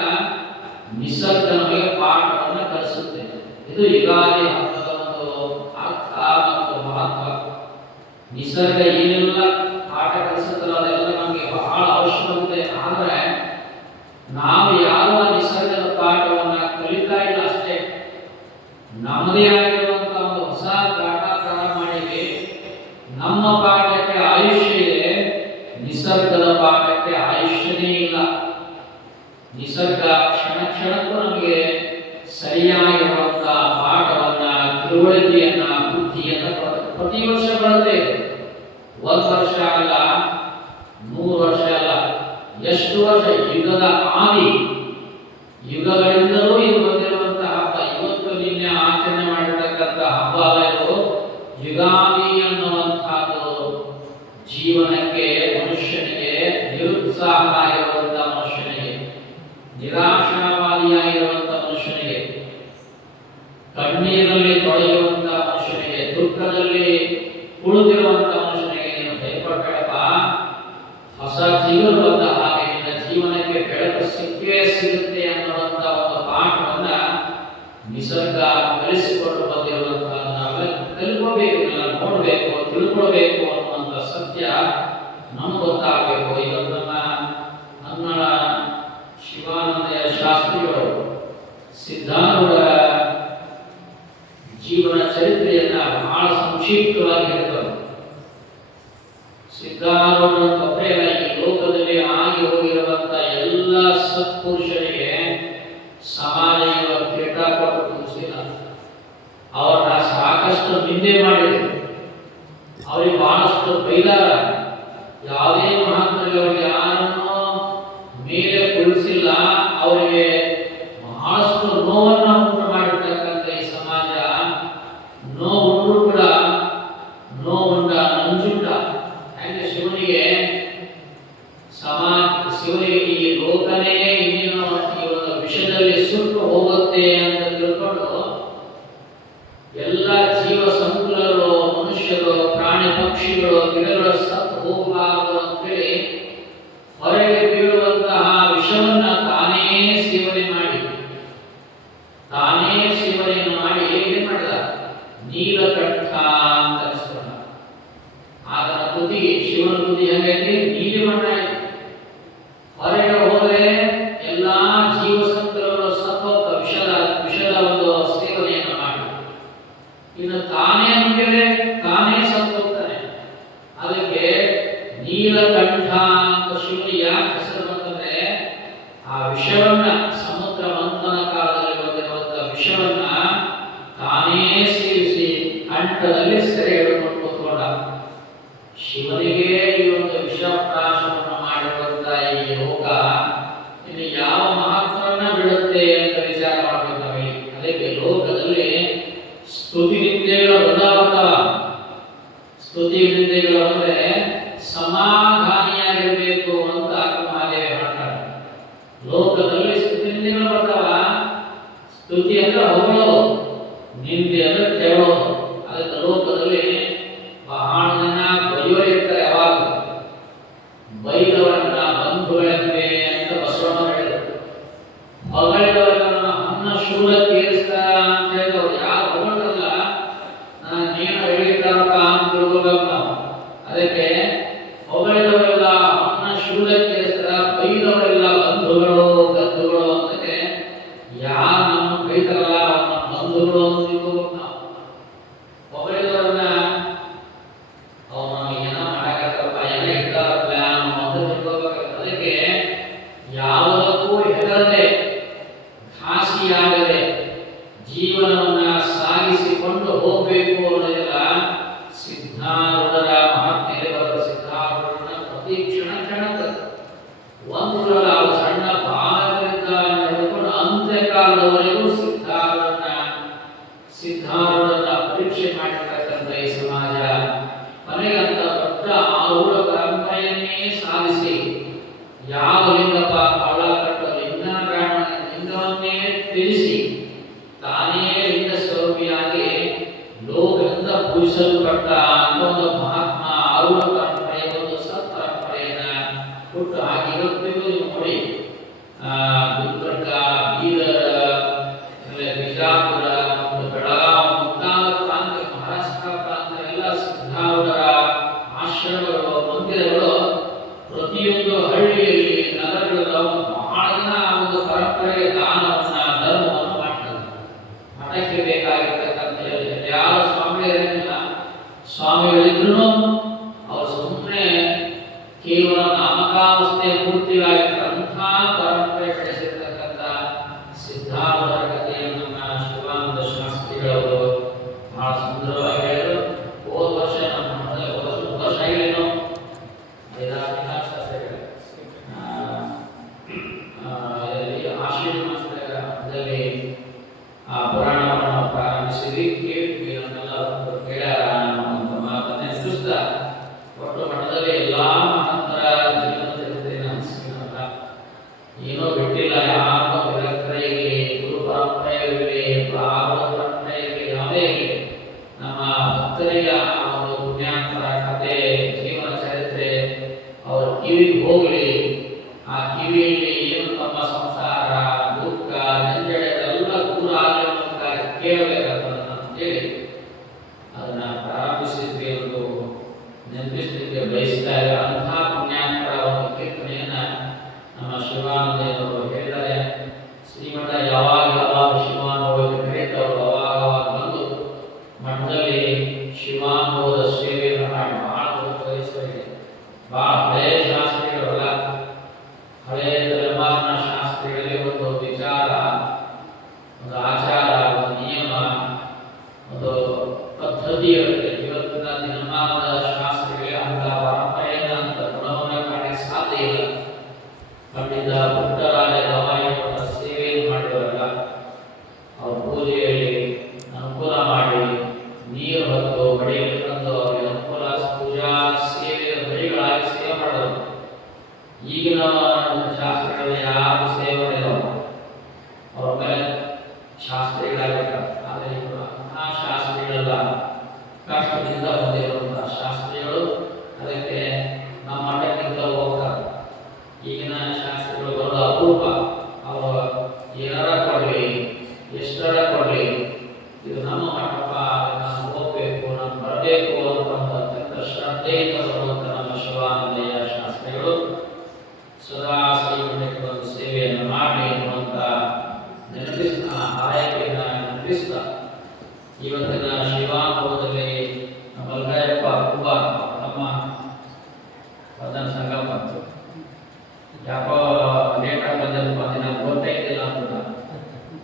ನಿಸರ್ಗ ನಮಗೆ ಪಾಠವನ್ನು ಕಲಿಸುತ್ತೆ. ಇದು ಯುಗಾದಿ ಹಬ್ಬದ ಒಂದು ಅರ್ಥ ಮತ್ತು ಮಹತ್ವ. ನಿಸರ್ಗ ಏನೆಲ್ಲ ಪಾಠ ಕಲಿಸುತ್ತಲ್ಲ ಅದೆಲ್ಲ ನಮಗೆ ಬಹಳ ಅವಶ್ಯಕತೆ. ಆದರೆ ನಾವು ಯಾವ ನಿಸರ್ಗದ ಪಾಠವನ್ನ ಕಲಿತಾ ಇಲ್ಲ ಅಷ್ಟೇ. ನಮ್ಮದೇ ಆಗಿರುವಂತ ಒಂದು ಹೊಸ ಪಾಠ ಪ್ರಾರಂಭ ಮಾಡಿವಿ. ನಮ್ಮ ಪಾಠಕ್ಕೆ ಆಯುಷ್ಯ ಇದೆ, ನಿಸರ್ಗದ ಪಾಠಕ್ಕೆ ಆಯುಷ್ಯನೇ ಇಲ್ಲ. ನಿಸರ್ಗ ಕ್ಷಣ ಕ್ಷಣಕ್ಕೂ ನಮಗೆ ಸರಿಯಾಗಿರುವಂತ ಪಾಠವನ್ನ, ತಿಳುವಳಿಕೆಯನ್ನ, ಬುದ್ಧಿಯನ್ನ ಪ್ರತಿ ವರ್ಷ ಬರುತ್ತೆ. 1 ವರ್ಷ ಅಲ್ಲ, 100 ವರ್ಷ ಅಲ್ಲ, ಎಷ್ಟು ವರ್ಷ, ಯುಗದ ಆದಿ, ಯುಗಗಳಿಂದಲೂ ಇದು ಬಂದಿರುವಂತಹ ಹಬ್ಬ. ಇವತ್ತು ನಿನ್ನೆ ಆಚರಣೆ ಮಾಡಿರ್ತಕ್ಕಂಥ ಹಬ್ಬ ಅಲ್ಲ ಇದು. ಯುಗಾದಿ ಅನ್ನುವಂತಹದ್ದು ಜೀವನಕ್ಕೆ, ಮನುಷ್ಯನಿಗೆ ನಿರುತ್ಸಾಹ ಆಗಿರುವಂತಹ ಮನುಷ್ಯನಿಗೆ, ನಿರಾಶಾವಾದಿಯಾಗಿರುವಂತಹ ಮನುಷ್ಯನಿಗೆ, ಕಣ್ಣೀರಲ್ಲಿ ತೊಳೆಯುವಂತಹ ಮನುಷ್ಯನಿಗೆ, ದುಃಖದಲ್ಲಿ ಕುಳಿತಿರುವಂತಹ ಮನುಷ್ಯನಿಗೆ ನೀನು ಭಯಪಡಬೇಡಪ್ಪ. ಹೊಸ ಜೀವನ ಬಂದ ಹಾಗೆ ನಿನ್ನ ಜೀವನಕ್ಕೆ ಬೆಳಕು ಸಿಕ್ಕೇ ಸಿಗುತ್ತೆ ಅನ್ನುವಂತ ಒಂದು ಪಾಠವನ್ನ ನಿಸರ್ಗ ಕಲಿಸಿಕೊಂಡು ಬಂದಿರುವಂತಹ ನಾವೆಲ್ಲ ಕಲ್ಕೋಬೇಕು, ನೋಡಬೇಕು, ತಿಳ್ಕೊಳ್ಬೇಕು ಅನ್ನುವಂಥ ಸತ್ಯ ನಮ್ಗೆ ಗೊತ್ತಾಗಬೇಕು. ಇವತ್ತನ್ನ ನನ್ನ ಶಿವಾನಂದ ಶಾಸ್ತ್ರಿಗಳು ಸಿದ್ಧಾರೂಢ ಜೀವನ ಚರಿತ್ರೆಯನ್ನ ಬಹಳ ಸಂಕ್ಷಿಪ್ತವಾಗಿ ಹೇಳ್ತಾರೆ. ಸಿದ್ಧಾರೂಢರೊಬ್ಬರೇ ಈ ಲೋಕದಲ್ಲಿ ಆಗಿ ಹೋಗಿರುವಂತ ಎಲ್ಲ ಸತ್ಪುರುಷರಿಗೆ ಸಮಾಜ ಕೆಟ್ಟ ಕೊಟ್ಟು ಕೂರಿಸಿಲ್ಲ. ಅವ್ರನ್ನ ಸಾಕಷ್ಟು ನಿಂದೆ ಮಾಡಿದೆ, ಅವ್ರಿಗೆ ಬಹಳಷ್ಟು ಬೈದಾರ. ಯಾವುದೇ ಮಹಾತ್ಮರಿಗೆ ಅವರಿಗೆ ಯಾರನ್ನೂ ಮೇಲೆ ಕುಳಿಸಿಲ್ಲ. ಅವರಿಗೆ ಬಹಳಷ್ಟು ನೋವನ್ನ ಉಂಟು ಮಾಡಿರ್ತಕ್ಕಂಥ ಈ ಸಮಾಜ, ನೋವುಂಡ್ರು ಕೂಡ ನೋವುಂಡ ನಂಜುಂಡ. ಹಾಗೆ ಶಿವನಿಗೆ ಶಿವನಿಗೆ ಈ ಲೋಕನೇ ಇನ್ನೇನು ಈ ಒಂದು ವಿಷಯದಲ್ಲಿ ಸುಟ್ಟು ಹೋಗುತ್ತೆ ಅಂತ ತಿಳ್ಕೊಂಡು ಎಲ್ಲ ಜೀವ ಸಂಕುಲರು, ಮನುಷ್ಯರು, ಪ್ರಾಣಿ ಪಕ್ಷಿಗಳು, ಗಿಡಗಳು ಸತ್ತು ಹೋಗಬಾರದು ಅಂತೇಳಿ ಹೊರಗೆ ಬೀಳುವಂತಹ ವಿಷವನ್ನ ತಾನೇ ಸೇವನೆಯನ್ನು ಮಾಡಿ ಏನ್ ಮಾಡಿದ? ನೀಲಕಂಠ ಅಂತ ಕರೆಸ್ಕೊಂಡ. ಆತನ ತುದಿ, ಶಿವನ ತುದಿ ಹೆಂಗೈತಿ? ನೀಲಿ ಮಣ್ಣಾಯ್ತು. ಹೊರಗೆ ಹೋದರೆ ಎಲ್ಲಾ ಜೀವ ಸಂಕುಲಗಳು ಸತ್ತೋಗ್ತ ವಿಷದ ಒಂದು ಸೇವನೆಯನ್ನು ಮಾಡಿ, ಇನ್ನು ತಾನೇ ನುಗ್ಗಿದ್ರೆ ತಾನೇ ಸತ್ತೋಗ್ತಾನೆ. ಅದಕ್ಕೆ ನೀಲಕಂಠ ಅಂತ ಶಿವನಿಗೆ ಯಾಕೆ ಹೆಸರು ಬಂತಂದ್ರೆ, ಆ ವಿಷವನ್ನ, ಸಮುದ್ರ ಮಂಥನ ಕಾಲದಲ್ಲಿ ಬಂದಿರುವಂತಹ ವಿಷವನ್ನ ತಾನೇ ಸೇವಿಸಿ ಕಂಠದಲ್ಲಿ ಸೆರೆ ಹಿಡಿದುಕೊಂಡು ಕೂತ್ಕೊಂಡ. ಶಿವನಿಗೆ ಈ ಒಂದು ವಿಷಪ್ರಾಶವನ್ನು ಮಾಡಿರುವಂತಹ ಈ ಯೋಗ ಇನ್ನು ಯಾವ ಮಹಾತ್ಮರನ್ನ ಬಿಡುತ್ತೆ ಅಂತ ವಿಚಾರ ಮಾಡಬೇಕು ನಾವಲ್ಲಿ. ಅದಕ್ಕೆ ಲೋಕದಲ್ಲಿ ಸ್ತುತಿ ನಿಂದೆಗಳು ಬದಲಾಗ್ತಾವ. ಸ್ತುತಿ ನಿಂದೆಗಳು ಅಂದ್ರೆ ಸಮಾಧಾನಿಯಾಗಿರ್ಬೇಕು ಅಂತ ಮಹಾದೇವಿ ಹೇಳ್ತಾರೆ. ಲೋಕದಲ್ಲಿ ಸ್ತುತಿ ನಿಂದೆಗಳು ಬರ್ತಾವ. ಸ್ತುತಿ ಅಂದ್ರೆ ಹೊಗಳೋದು, ನಿಂದೆ ಅಂದ್ರೆ ತೆಗಳೋದು. ಅದಕ್ಕೆ ಲೋಕದಲ್ಲಿ ಬಹಳ ಜನ ಬೈಯೋರು ಇರ್ತಾರೆ. ಯಾವಾಗ ಬೈದವರನ್ನ ಬಂಧುಗಳೆಂಬೆ ಅಂತ ಬಸವಣ್ಣ ಹೇಳಿದರು. ಹೊಗಳಿದವರನ್ನ ಅನ್ನ ಶೂಲಕ್ಕೇರಿಸ್ತಾರ ಅಂತ ಹೇಳಿದವರು. ಯಾರು ಹೊಗಳಲ್ಲ ನಾನೇನು ಹೇಳಿದ್ದಾರಪ್ಪ ಅಂತ ತಿಳ್ಕೊಬೇಕು ನಾವು. ಅದಕ್ಕೆ ಹೊಗಳಿದವರೆಲ್ಲ ಅನ್ನ ಶೂಲಕ್ಕೇರಿಸ್ತಾರ, ಬೈದವರೆಲ್ಲ ಬಂಧುಗಳು ಗದ್ದುಗಳು ಅಂತಕ್ಕೆ ಯಾರು ನಮ್ಮ ಬೈತಾರಲ್ಲ ನಮ್ಮ ಬಂಧುಗಳು ಅಂತ ತಿಳ್ಕೊಬೇಕು ನಾವು. ಹೊಗಳಿದವರನ್ನ ಅವನು ಏನೋ ಮಾಡಾಕತ್ತಾರಪ್ಪ, ಏನೋ ಇದ್ದಾರಪ್ಪ ಅಂತ ತಿಳ್ಕೊಬೇಕಾಗ್ತದೆ. ಅದಕ್ಕೆ ಯಾವುದಕ್ಕೂ ಹೆದರದೆ, ಘಾಸಿಯಾಗದೆ ಜೀವನವನ್ನ ಸಾಗಿಸಿಕೊಂಡು ಹೋಗಬೇಕು ಅನ್ನೋದೆಲ್ಲ ಸಿದ್ಧಾರೂಢರ ಮಹಾತ್ಮೆಯಲ್ಲಿ ಬರುವ. ಸಿದ್ಧಾರೂಢರನ್ನ ಪ್ರತಿ ಕ್ಷಣ ಒಂದು ಸಣ್ಣ ಬಾಲಕರಿಂದ ನಡೆದುಕೊಂಡು ಅಂತ್ಯಕಾಲದವರೆಗೂ ಸಿದ್ಧಾರೂಢರನ್ನ ಪರೀಕ್ಷೆ ಮಾಡಿರ್ತಕ್ಕಂಥ ಈ ಸಮಾಜ ಕೊನೆಗಂತ ದೊಡ್ಡ ಆರೂಢ ಪರಂಪರೆಯನ್ನೇ ಸಾಧಿಸಿ ಯಾವ ಲಿಂಗಪ್ಪ ಹಳ್ಳ ಕಟ್ಟು ಲಿಂಗವನ್ನೇ ತಿಳಿಸಿ ತಾನೇ ಲಿಂಗ ಸ್ವರೂಪಿಯಾಗಿ ಲೋಕದಿಂದ ಪೂಜಿಸಲ್ಪಟ್ಟ ಅಂತ ಒಂದು ಮಹಾತ್ಮ ಆರೂಢ ಪರಂಪರೆಯ ಒಂದು ಸತ್ ಪರಂಪರೆಯನ್ನ ಹುಟ್ಟು ಹಾಕಿ ಇವತ್ತಿಗೂ ನೀವು ನೋಡಿ ಗುಲ್ಬರ್ಗ, ಬೀದರ್, ಬಿಜಾಪುರ ಮತ್ತು ಬೆಳಗಾವಿ ಮುಂತಾದ ಪ್ರಾಂತ, ಮಹಾರಾಷ್ಟ್ರ ಪ್ರಾಂತ ಎಲ್ಲ ಸಿದ್ಧಾರೂಢರ ಪ್ರತಿಯೊಂದು ಹಳ್ಳಿಯಲ್ಲಿ ನಗರಗಳ ಬಹಳ ಜನ ಒಂದು ಪರಂಪರೆಗೆ ದಾನವನ್ನ ಧರ್ಮವನ್ನು ಮಾಡ್ತಾರೆ. ಮಠಕ್ಕೆ ಬೇಕಾಗಿರ್ತಕ್ಕಂಥ ಯಾವ ಸ್ವಾಮಿಗಳಿರಲಿಲ್ಲ. ಸ್ವಾಮಿಗಳಿದ್ರು ಅವರು ಸುಮ್ಮನೆ ಕೇವಲ ನಾಮಕಾವಸ್ಥೆ ಪೂರ್ತಿಯಾಗಿರ್ತಂಥ ಪರಂಪರೆ ಬೆಳೆಸಿರ್ತಕ್ಕಂಥ ಸಿದ್ಧಾರೂಢರ ಕಥೆಯನ್ನು ನಮ್ಮ ಶಿವಾನಂದ ಶಾಸ್ತ್ರಿಗಳವರು ಬಹಳ ಸುಂದರವಾಗಿ ಹೇಳಿದರು. ಹೋದ ವರ್ಷ ನಮ್ಮ ವರ್ಷ ಆಗಿಲ್ಲ ಆಶ್ವಿನ ಮಾಸದಲ್ಲಿ ಆ ಪುರಾಣವನ್ನು ಪ್ರಾರಂಭಿಸಿದ್ವಿ. ಕೇಳಿದ್ವಿ, ನಮ್ಮೆಲ್ಲ ಕೇಳ್ಯಾರ ಅಂತ ಮಾತನ್ನ ನೆನಪಿಸ್ತಾ ಒಟ್ಟು ಮಠದಲ್ಲಿ ಎಲ್ಲಾ ಮಹಂತರ ಜೀವನ ಚರಿತ್ರೆಯನ್ನು ಹಂಚಿಲ್ಲ, ಏನೋ ಬಿಟ್ಟಿಲ್ಲ. ಯಾವ ವಿರಕ್ತರೇ ಇರಲಿ, ಗುರು ಪರಂಪರೆ ಇರಲಿ, ಭಾಗವತ ಪರಂಪರೆ ಇರಲಿ, ಯಾವುದೇ ಇರಲಿ, ನಮ್ಮ ಭಕ್ತರಿಗೆ ಆ ಒಂದು ಪುಣ್ಯಾಂತರ ಕಥೆ ಜೀವನ ಚರಿತ್ರೆ ಅವರ ಕಿವಿಗೆ ಹೋಗಲಿ. ಆ ಕಿವಿಯಲ್ಲಿ ಏನು ತಮ್ಮ ಸಂಸಾರ ದುಃಖ ಜಂಜಡಗಳೆಲ್ಲ ದೂರ ಆಗಲಿಕ್ಕೆ ಕೇಳಬೇಕಾಗ್ತದೆ ಅಂತೇಳಿ ಅದನ್ನ ಪ್ರಾರಂಭಿಸಿದ್ವಿ. ಒಂದು ನೆನಪಿಸಲಿಕ್ಕೆ ಬಯಸ್ತಾ ಇಲ್ಲ. ಅಂತಹ ಪುಣ್ಯಾಂತರ ಒಂದು ಕೀರ್ತನೆಯನ್ನ ನಮ್ಮ ಶಿವಾನಂದವರು ಹೇಳಿದ್ದಾರೆ. ಶ್ರೀಮಠ ಯಾವಾಗ ಶಿವಾನುಭವಕ್ಕೆ ಕರೀತವರು ಅವಾಗ ಬಂದು ಮಠದಲ್ಲಿ ಶಿವಾನುಭವದ ಸೇವೆಯನ್ನು ಮಾಡಿ ಬಹಳ ಬಯಸುವರಿಗೆ ಬಹಳ ಹಳೆಯ ಶಾಸ್ತ್ರಿಗಳಲ್ಲ, ಹಳೆಯ ತಲೆಮಾರಿನ ಶಾಸ್ತ್ರಿಗಳಲ್ಲಿ ಒಂದು ವಿಚಾರ, ಒಂದು ಆಚಾರ, ಒಂದು ನಿಯಮ, ಒಂದು ಪದ್ಧತಿ ಇರುತ್ತೆ. ಇವತ್ತಿನ ದಿನಮಾನದ ಶಾಸ್ತ್ರಿಗಳಿಗೆ ಅಂತ ಪರಂಪರೆಯನ್ನು ಅಂತ ಗುಣವನ್ನು ಕಾಣಕ್ಕೆ ಸಾಧ್ಯ ಇಲ್ಲ. ಪಂಡಿತ ಪುಟ್ಟರಾಜ ಗವಾಯಿಯವರ ಸೇವೆಯನ್ನು ಮಾಡಿದವರಲ್ಲ, ಅವ್ರ ಪೂಜೆಯಲ್ಲಿ ಅನುಕೂಲ ಮಾಡಿ ನೀರು ಹೊತ್ತು ಬಡಿಯಲ್ಲಿ ತಂದು ಅವರಿಗೆ ಅನುಕೂಲ ಪೂಜಾ ಸೇವೆಯ ಬಳಿಗಳಾಗಿ ಸೇವೆ ಮಾಡೋದು. ಈಗಿನ ಶಾಸ್ತ್ರಗಳಲ್ಲಿ ಯಾರು ಸೇವೆ ಮಾಡಿದವರು ಅವ್ರ ಮೇಲೆ ಶಾಸ್ತ್ರಿಗಳಾಗಿರ್ತಾರೆ. ಆದರೆ ಆ ಶಾಸ್ತ್ರಿಗಳೆಲ್ಲ ಕಷ್ಟದಿಂದ ಬಂದಿರುವಂತಹ ಶಾಸ್ತ್ರಿಗಳು. ಅದಕ್ಕೆ ನಮ್ಮ ಮಠಕ್ಕಿಂತ ಹೋಗ್ತಾರೆ. ಈಗಿನ ಶಾಸ್ತ್ರಿಗಳು ಬರೋದು ಅಪರೂಪ. ಅವರು ಏನಾರ ಕೊಡಲಿ, ಎಷ್ಟರ ಕೊಡಲಿ, ಇದು ನಮ್ಮ ಮಠಪ್ಪ, ನಾನು ಹೋಗ್ಬೇಕು, ನಾನು ಬರಬೇಕು ಅಂತ ಅತ್ಯಂತ ಶ್ರದ್ಧೆಯಿಂದ ಬರುವಂತ ನಮ್ಮ ಶಿವಾನಂದಯ್ಯ ಶಾಸ್ತ್ರಿಗಳು ಸದಾ ಶ್ರೀಮಠಕ್ಕೆ ಸೇವೆಯನ್ನು ಮಾಡಿ ಎನ್ನುವಂತ ನೆನಪಿಸ್ತಾ, ಆಯಕೆಯನ್ನು ನೆನಪಿಸ್ತಾ, ಇವತ್ತಿನ ಶಿವಾನುಭವದಲ್ಲಿ ಮಲ್ಗಾಯಪ್ಪ ಕುಮಾರ್ ನಮ್ಮ ವದನ ಸಂಗಮ ಯಾಕೋ ಲೇಟಾಗಿ ಬಂದಿರಪ್ಪ, ದಿನ ಗೊತ್ತಾಯ್ತಿಲ್ಲ ಅಂತ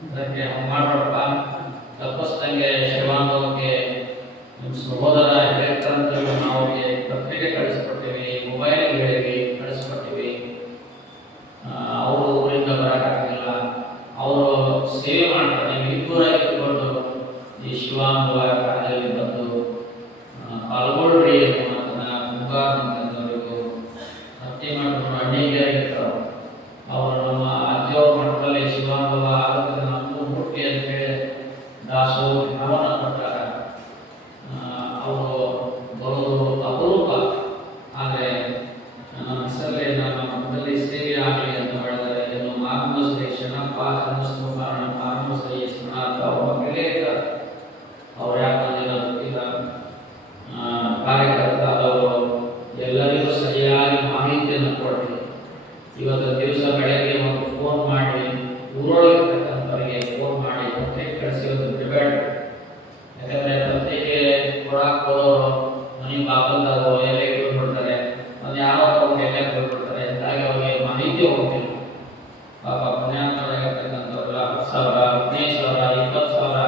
ಅದಕ್ಕೆ ಮಾಡೋಣಪ್ಪ, ತಪ್ಪಿಸ್ದಂಗೆ ಶಿವಾನುಭವಕ್ಕೆ ನಿಮ್ಮ ಸಹೋದರ ಹೇಳ್ತಾರಂತ ನಾವು ಅವ್ರಿಗೆ ಪತ್ರಿಕೆ ಕಳಿಸ್ಕೊಡ್ತೀವಿ, ಮೊಬೈಲ್ ಹೇಳಿವಿ ಕಳಿಸ್ಕೊಡ್ತೀವಿ. ಅವರು ಊರಿಂದ ಬರೋಕ್ಕಾಗಿಲ್ಲ, ಅವರು ಸೇವೆ ಮಾಡ್ತಾರೆ. ನೀವು ಇಬ್ಬರಾಗಿ ಇಟ್ಕೊಂಡು ಈ ಶಿವಾನುಭವ ಕಾರ್ಯದಲ್ಲಿ ಬಂದು ಪಾಲ್ಗೊಳ್ಳಿ ಅನ್ನುವಂಥನ್ನ ಮುಂಗಾರಿನವರಿಗೂ ಹತ್ತಿ ಮಾಡಿಕೊಂಡು ಅಣ್ಣಿಗೆ ಇರ್ತಾರೆ. ಅವರು ನಮ್ಮ ಅಜ್ಜಿಯವ್ರ ಮಠದಲ್ಲಿ ಶಿವಾನುಭವ ಆಗುತ್ತೆ ನಮಗೂ ಮುಟ್ಟಿ ಅಂತೇಳಿ ದಾಸೋ ಭಾವನ ಕೊಟ್ಟಾರ. ಅವರು ಬರೋದು ಅಪರೂಪ. ಆದರೆ ನನ್ನ ಹೆಸರಲ್ಲಿ ನಮ್ಮ ಮಠದಲ್ಲಿ ಸೇವೆ ಆಗಲಿ ಅಂತ ಹೇಳಿದರೆ ಏನು ಮಾರ್ಗಶ್ರೀ ಶನಪ್ಪ ಚಂದ್ರಸ್ವಾಮಿ ಮಾರ್ಗಶ್ರೀ ಸ್ಮರಣ ಅವ್ರ ಮಕ್ಕಳೇ ಇರ್ತಾರೆ. ಅವ್ರು ಯಾಕಂದ್ರೆ ಈಗ ಕಾರ್ಯಕರ್ತರಾದವರು ಎಲ್ಲರಿಗೂ ಸರಿಯಾಗಿ ಮಾಹಿತಿಯನ್ನು ಕೊಡಲಿ. ಇವತ್ತು ದಿವಸ ಬೆಳಗ್ಗೆ ಒಂದು ಫೋನ್ ಮಾಡಿ ಊರೊಳಗಿರ್ತಕ್ಕಂಥವರಿಗೆ ಫೋನ್ ಮಾಡಿ ಪತ್ರಿಕೆ ಕಳಿಸಿ ಒಂದು ಬಿಡಬೇಡ. ಯಾಕಂದರೆ ಪತ್ರಿಕೆ ಕೊಡಕ್ಕೆ ಹೋದವರು ಮನೆಗೆ ಬಾಬಂದಾಗೋ ಎಲೆಗೆ ಹೋಗ್ಬಿಡ್ತಾರೆ, ಒಂದು ಯಾರೋ ಎಲೆಗೆ ಹೋಗ್ಬಿಡ್ತಾರೆ. ಹೀಗಾಗಿ ಅವ್ರಿಗೆ ಮಾಹಿತಿ ಹೋಗ್ತಿಲ್ಲ. ಪಾಪ ಪುಣ್ಯಾಂತರಾಗಿರ್ತಕ್ಕಂಥವ್ರೆಲ್ಲ 10,000, 15,000, 20,000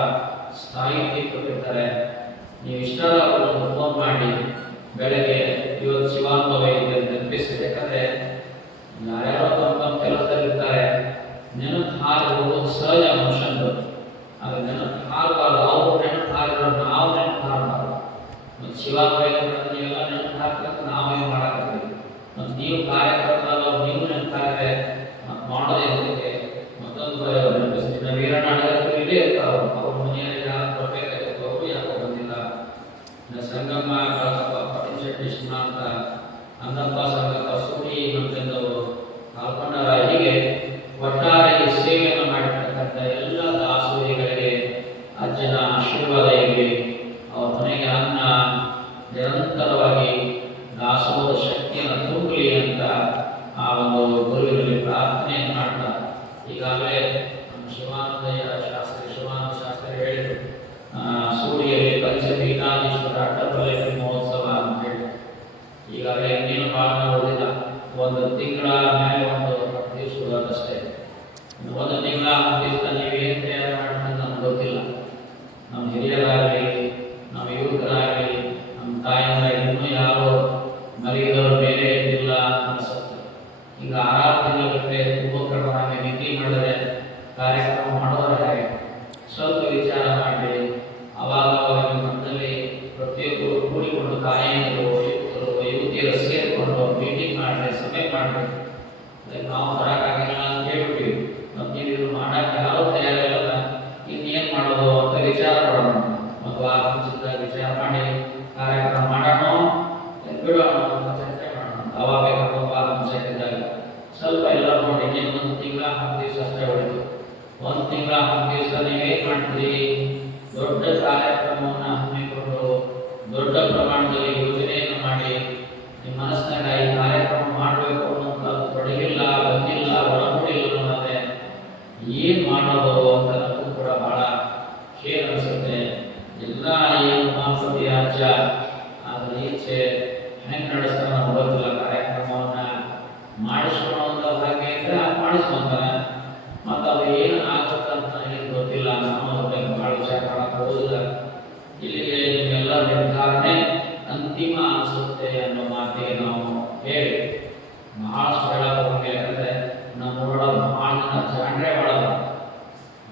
ಸಾಹಿತ್ಯ ಕೊಟ್ಟಿರ್ತಾರೆ. ನೀವು ಇಷ್ಟರ ಅವ್ರನ್ನ ಫೋನ್ ಮಾಡಿ ಬೆಳಗ್ಗೆ ಇವತ್ತು ಶಿವಾನುಭವ ಇದೆ ನೆನಪಿಸಿ. ಯಾಕಂದರೆ ಯಾರ್ಯಾರೋ ತಮ್ಮ ಕೆಲಸದಲ್ಲಿರ್ತಾರೆ, ನೆನಪು ಹಾರಿ ಹೋಗೋದು ಸಹಜ ಮನುಷ್ಯಂದು. ಅದು ನೆನಪು ಹಾರಬಾರ್ದು. ಅವರು ನೆನಪು ಹಾರಿದ್ರು ನಾವು ನೆನಪು ಹಾರಬಾರ್ದು. ಮತ್ತು ಶಿವಾನುಭವ ನೀವೆಲ್ಲ ನೆನಪು ಹಾಕ್ಬೇಕು, ನಾವೇನು ಮಾಡಾಕತ್ತೀವಿ. ಮತ್ತು ನೀವು ಕಾರ್ಯಕರ್ತರಾದವ್ರು ನೀವು ನೆನಪು ಹಾಕಿದ್ರೆ ಮಾಡೋದೇ ಇದಕ್ಕೆ ಮತ್ತೊಂದು ನೆನಪಿಸ್ತೀನಿ. ವೀರಣ್ಣ ಅಡಗರು ಇಲ್ಲೇ ಇರ್ತಾವೆ. ಅವ್ರ ಮನೆಯಲ್ಲಿ ಯಾರು ಬರಬೇಕಾಗಿತ್ತು, ಅವರು ಯಾಕೋ ಬಂದಿಲ್ಲ. ಸಂಗಮ ಪಾಟೀಲ್ ಶೆಟ್ಟಿ ಅಂತ ಅಂದಪ್ಪ ಸಂಗಪ್ಪ ಸೂರಿ ಮಂತ್ರಿದವರು ಕಾಲ್ಕೊಂಡರ. ಹೀಗೆ ಒಟ್ಟಾರೆ ಸೇವೆಯನ್ನು ಮಾಡಿರ್ತಕ್ಕಂಥ ಎಲ್ಲ ದಾಸೋಹಿಗಳಿಗೆ ಅಜ್ಜನ ಆಶೀರ್ವಾದ ಇರಲಿ. ಅವ್ರ ಮನೆಗೆ ಅನ್ನ ನಿರಂತರವಾಗಿ ದಾಸೋಹದ ಶಕ್ತಿಯನ್ನು ತುಂಬಲಿ ಅಂತ ಆ ಒಂದು ಗುರುವಿನಲ್ಲಿ ಪ್ರಾರ್ಥನೆಯನ್ನು ಮಾಡ್ತಾ ಈಗಾಗಲೇ ನಮ್ಮ ಶಿವಾನಂದಯ್ಯ ಶಾಸ್ತ್ರಿ ಶಿವಾನಂದ ಶಾಸ್ತ್ರಿ ಹೇಳಿದರು ಸೂರ್ಯರಲ್ಲಿ ಪಂಚಪೀಠಾಧೀಶ್ವರ ಅಡ್ಡಪಲ್ಲಕ್ಕಿ ಮಹೋತ್ಸವ ಅಂತ ಹೇಳಿ ಈಗಾಗಲೇ ಇನ್ನೇನು ಭಾಳ ಓದಿಲ್ಲ ಒಂದು ತಿಂಗಳ ಮೇಲೆ ಒಂದು 10 ದಿವಸ ಓದೋದಷ್ಟೇ. ಒಂದು ತಿಂಗಳ 10 ದಿವಸ ನೀವು ಏನು ತಯಾರು ಮಾಡಿದ್ರೆ ನಮ್ಗೆ ಗೊತ್ತಿಲ್ಲ. ನಮ್ಮ ಹಿರಿಯರಾಗಲಿ ನಮ್ಮ ಯುವಕರಾಗಲಿ ನಮ್ಮ ತಾಯಿಯರ ಇನ್ನೂ ಯಾರೋ ಮರಿದವರು ಬೇರೆ ಇದ್ದಿಲ್ಲ ಅನಿಸುತ್ತೆ. ಈಗ 6 ತಿಂಗಳ ಬಿಟ್ಟರೆ ತುಂಬ ಕ್ರಮವಾಗಿ ನಿದ್ದೆ ಮಾಡಿದ್ರೆ ಕಾರ್ಯಕ್ರಮ ಮಾಡೋರು ಹಾಗೆ ಸ್ವಲ್ಪ ವಿಚಾರ ಮಾಡಿ ಅವಾಗ ನಿಮ್ಮ ಮನದಲ್ಲಿ ಪ್ರತಿಯೊಬ್ಬರು ಕೂಡಿಕೊಂಡು ತಾಯಿಯರು ಯುವಕರು ಯುವತಿಯರು ಸೇರಿಕೊಂಡು ಮೀಟಿಂಗ್ ಮಾಡಿರಿ ಸಭೆ ಮಾಡಿರಿ. ನಾವು ಬರೋಕ್ಕಾಗಿಲ್ಲ ಅಂತ ಹೇಳ್ಬಿಟ್ಟಿವಿ, ಮತ್ತು ನೀವು ಇದು ಮಾಡೋಕ್ಕೆ ಯಾರೂ ತಯಾರಿಲ್ಲ, ಇನ್ನೇನು ಮಾಡೋದು ಅಂತ ವಿಚಾರ ಮಾಡೋಣ. ಮತ್ತು ಆ ಮುಂಚಿತ ವಿಚಾರ ಮಾಡಿ ಕಾರ್ಯಕ್ರಮ ಮಾಡೋಣ ಬಿಡೋಣ ಅಂತ ಚರ್ಚೆ ಮಾಡೋಣ. ಅವಾಗ ಬೇಕಾದ ಮುಂಚೆದಾಗ ಸ್ವಲ್ಪ ಎಲ್ಲ ನೋಡಿ ಇನ್ನೇನು 1 ತಿಂಗಳ 10 ದಿವಸ ಅಷ್ಟೇ ಹೊಡಿತು. 1 ತಿಂಗಳ 10 ದಿವಸ ನೀವೇನು ಮಾಡ್ತೀರಿ? ದೊಡ್ಡ ಕಾರ್ಯಕ್ರಮವನ್ನು ಹಮ್ಮಿಕೊಂಡು ದೊಡ್ಡ ಪ್ರಮಾಣದಲ್ಲಿ ಯೋಜನೆಯನ್ನು ಮಾಡಿ ನಿಮ್ಮ ಮನಸ್ಸಿನಾಗ ಈ ಕಾರ್ಯಕ್ರಮ ಮಾಡಬೇಕು ಅನ್ನೋಂಥ ತೊಡಗಿಲ್ಲ, ಬಂದಿಲ್ಲ, ಒಳಪಡಿಲ್ಲ ಅನ್ನೋದೇ ಏನು ಮಾಡೋದು ಅಂತ ನಮಗೂ ಕೂಡ ಬಹಳ ಖೇದ ಅನಿಸುತ್ತೆ. ಎಲ್ಲ ಏನು ಮಹಾಸಭೆ ರಾಜ್ಯ ಅದರ ಈಚೆ ಹೆಂಗೆ ನಡೆಸ್ತಾರೆ ನಾವು ಗೊತ್ತಿಲ್ಲ. ಕಾರ್ಯಕ್ರಮವನ್ನು ಮಾಡಿಸ್ಕೊಳ್ಳೋಂಥ ಭಾಗ್ಯ ಇದ್ದರೆ ಮಾಡಿಸ್ಕೊಂತಾರೆ, ಮತ್ತು ಅದು ಏನು ಆಗುತ್ತೆ ಅಂತ ನನಗೆ ಗೊತ್ತಿಲ್ಲ. ನಾವು ಅದ್ರ ಬಗ್ಗೆ ಭಾಳ ವಿಚಾರ ಮಾಡಕ್ಕೆ ಹೋಗಿಲ್ಲ. ಇಲ್ಲಿಗೆ ನಿಮಗೆಲ್ಲ ನಿರ್ಧಾರಣೆ ಅಂತಿಮ ಅನಿಸುತ್ತೆ ಅನ್ನೋ ಮಾತಿಗೆ ನಾವು ಹೇಳಿ ಬಹಳಷ್ಟು ಹೇಳಕ್ಕೆ ಹೋಗಿ. ಯಾಕಂದರೆ ನಮ್ಮೂರೊಳಗೆ ಭಾಳ ಜನ ಜಾಂಡ್ರೆ ಭಾಳ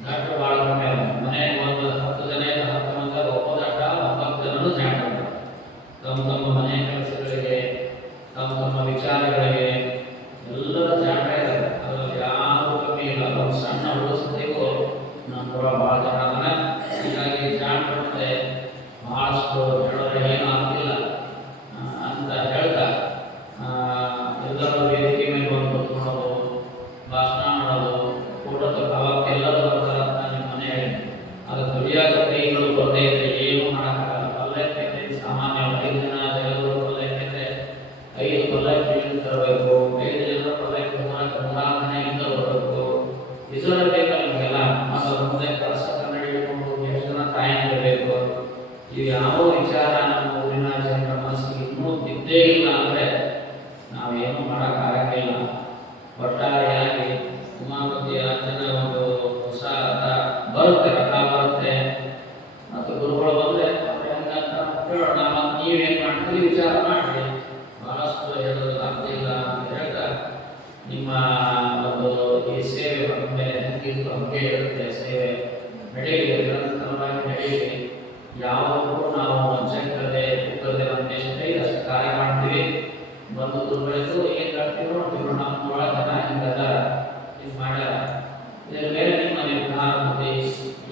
ದಟ್ಟ ಭಾಳ ಕಮ್ಮಿ ಅಲ್ಲ. ಮನೆಗೆ ಒಂದು 10 ಜನ 10 ಮಂದಿ ಒಬ್ಬ ದಟ್ಟ 10 ಜನರು ಜಾಂಡ್ರೆ ತಮ್ಮ ಮನೆ ಕೆಲಸಗಳಿಗೆ ತಮ್ಮ ವಿಚಾರಗಳಿಗೆ ಎಲ್ಲರ ಜಾಂಡ್ರೆ ಇದ್ದಾರೆ. ಅದರಲ್ಲಿ ಯಾರೂ ಕಮ್ಮಿ ಇಲ್ಲ. ಒಂದು ಸಣ್ಣ ಉಳಿಸೋದಿಗೂ ನಮ್ಮೂರ ಭಾಳ ಜನ ಅದನ್ನ ಹೀಗಾಗಿ ಜಾಂಡ್ರೆ ಮುಂದೆ ಬಹಳಷ್ಟು ಹೇಳೋದ್ರೆ ಏನೂ ಆಗ್ತಿಲ್ಲ ಅಂತ ಹೇಳ್ತಾ ಎಲ್ಲರೂ ವೇದಿಕೆ ಮೇಲೆ ಬಂದು ಕೂತ್ಕೊಳ್ಳೋದು, ಭಾಷಣ ಮಾಡೋದು, ಫೋಟೋ ತಗೊಳ್ಳೋಕೆ ಎಲ್ಲರೂ ಬರ್ತಾರೆ ಅಂತ ನಿಮ್ಮ ಮನೆ ಹೇಳಿ ಅದು ದುಡಿಯಾದ ಕೈಗಳು ಬರದೇ ಇದ್ರೆ ಏನೂ ಮಾಡೋಕ್ಕಾಗಲ್ಲ. ಪಲ್ಲಕ್ಕಿ ಸಾಮಾನ್ಯ 5 ಜನ ಜನರು ಪಲ್ಲಕ್ಕಿದ್ರೆ 5 ಪಲ್ಲಕ್ಕಿ ತರಬೇಕು, 5 ಜನರ ಪಲ್ಲಕ್ಕಿ ಹೋಗಕ್ಕೆ 3 ಮನೆಯಿಂದ ಬರಬೇಕು. ಇದರ ಬೇಕಲ್ಲ ನಿಮಗೆಲ್ಲ. ಅದರ ಮುಂದೆ ಕೆಲಸ ಕನ್ನಡಿ ಹಿಡ್ಕೊಂಡು ಎಷ್ಟು ಜನ ತಾಯಿರಬೇಕು. ಇವು ಯಾವ ವಿಚಾರ ನಮ್ಮ ಊರಿನ ಜನರ ಮನಸ್ಸಿಗೆ ಇನ್ನೂ ಬಿದ್ದೇ ಇಲ್ಲ ಅಂದರೆ ನಾವೇನು ಮಾಡೋಕ್ಕಾಗಂಗಿಲ್ಲ. ಒಟ್ಟಾರೆಯಾಗಿ ಉಮಾಪತಿಯ ಜನ ಒಂದು ಹೊಸ ಬರುತ್ತೆ, ರಥ ಬರುತ್ತೆ, ಮತ್ತು ಗುರುಗಳು ಬಂದರೆ ಹೆಂಗಂತ ಹೇಳೋಣ. ಮತ್ತು ನೀವೇನು ಮಾಡ್ತೀರಿ ವಿಚಾರ ಮಾಡಿ. ಬಹಳಷ್ಟು ಹೇಳೋದು ಆಗ್ತಿಲ್ಲ ಅಂತ ಹೇಳ್ತಾ ನಿಮ್ಮ ಒಂದು ಈ ಸೇವೆ ಬಂದ ಮೇಲೆ ಹೆಂಗಿತ್ತು ಹಂಗೆ ಇರುತ್ತೆ. ಸೇವೆ ನಡೆಯಲಿ, ನಿರಂತರವಾಗಿ ನಡೆಯಲಿ. ಯಾವಾಗಲೂ ನಾವು ವಂಚಕರದೆ ಕುಕ್ಕರದೆ ಒಂದೇಷ್ಟೇ ಅಷ್ಟು ಕಾರ್ಯ ಮಾಡ್ತೀವಿ. ಬಂದು ದುರ್ಬಳಕು ಏನು ಮಾಡ್ತೀವಿ ನೋಡ್ತೀವಿ. ನಮ್ಮೊಳಗೆ ಜನ ಹಿಂಗದ ಇದು ಮಾಡ್ಯಾರ. ಇದರ ಮೇಲೆ ನಿಮ್ಮ ನಿರ್ಧಾರ ಮತ್ತೆ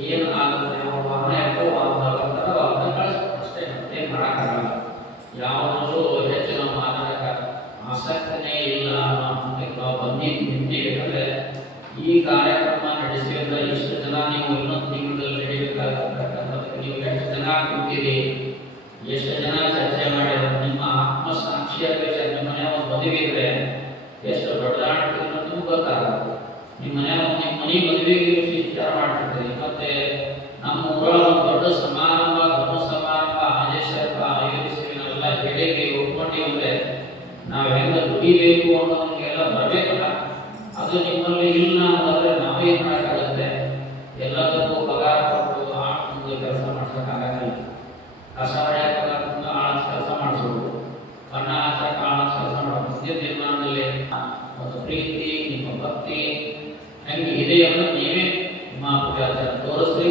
ಏನು ಆಗುತ್ತೆ. ನಾವು ವಾಹನ ಇಟ್ಟು ವಾಹನ ಕಳಿಸ್ಬೇಕು ಅಷ್ಟೇ, ಮತ್ತೇನು ಮಾಡೋಕ್ಕಾಗಲ್ಲ. ಯಾವುದೂ ಹೆಚ್ಚು ನಾವು ಮಾತಾಡೋಕೆ ಆಸಕ್ತಿನೇ ಇಲ್ಲ ನಾವು ಬಂದಿದ್ದೀವಿ. ಯಾಕಂದರೆ ಈ ಕಾರ್ಯಕ್ರಮ ನಡೆಸಿದ್ರೆ ಇಷ್ಟು ಜನ ನೀವು ಇನ್ನೊಂದು ತಿಂಗಳಲ್ಲಿ ನಡೀಬೇಕಾಗತಕ್ಕಂಥದ್ದು ನೀವು ಎಷ್ಟು ಜನ ಕೂತೀರಿ, ಎಷ್ಟು ಜನ ಚರ್ಚೆ ಮಾಡಿದ್ರು, ನಿಮ್ಮ ಆತ್ಮಸಾಕ್ಷಿಯ ವಿಷಯ. ನಿಮ್ಮ ಮನೆ ಒಂದು ಮದುವೆ ಇದ್ರೆ ಎಷ್ಟು ದೊಡ್ಡದಾಡ್ತೀರಿ ಅನ್ನೋದು ನಿಮ್ಗೆ ಗೊತ್ತಾಗುತ್ತೆ. ನಿಮ್ಮ ಮನೆ ಮದುವೆಗೆ ವಿಚಾರ ಮಾಡ್ತಿರ್ತೀರಿ. ಮತ್ತೆ ನಮ್ಮ ಊರೊಳಗೆ ಒಂದು ದೊಡ್ಡ ಸಮಾರಂಭ, ಧರ್ಮ ಸಮಾರಂಭ, ಆದೇಶಪ್ಪ ಆಯೋಜಿಸಿವೆಲ್ಲ ಹೇಳಿಕೆ ಒಪ್ಕೊಂಡಿವಿ ಅಂದರೆ ನಾವು ಹೆಂಗೆ ದುಡಿಬೇಕು ಅನ್ನೋದಕ್ಕೆಲ್ಲ ಬರಬೇಕಲ್ಲ. ಅದು ನಿಮ್ಮಲ್ಲಿ ಇಲ್ಲ ಅಂತಂದರೆ ನಾವೇನು ಮಾಡೋಕ್ಕಾಗುತ್ತೆ? ಎಲ್ಲದಕ್ಕೂ ಪಗಾರ ಕೊಟ್ಟು ಆಳು ಕೆಲಸ ಮಾಡ್ಸೋಕ್ಕಾಗಲ್ಲ. ಕಸ ಹೊಡ್ಯಕ್ಕೆ ಪಗಾರ ತಂದು ಆಳ ಕೆಲಸ ಮಾಡಿಸ್ಬೋದು, ಬಣ್ಣ ಹಚ್ಚಕ್ಕೆ ಆಳ ಕೆಲಸ ಮಾಡೋದು. ಮುಂದಿನ ನಿರ್ಮಾಣದಲ್ಲಿ ಒಂದು ಪ್ರೀತಿ, ನಿಮ್ಮ ಭಕ್ತಿ ಹೆಂಗೆ ಇದೆ ಅನ್ನೋದು ನೀವೇ ನಿಮ್ಮ ಪೂಜಾಚಾರ ತೋರಿಸ್ರಿ.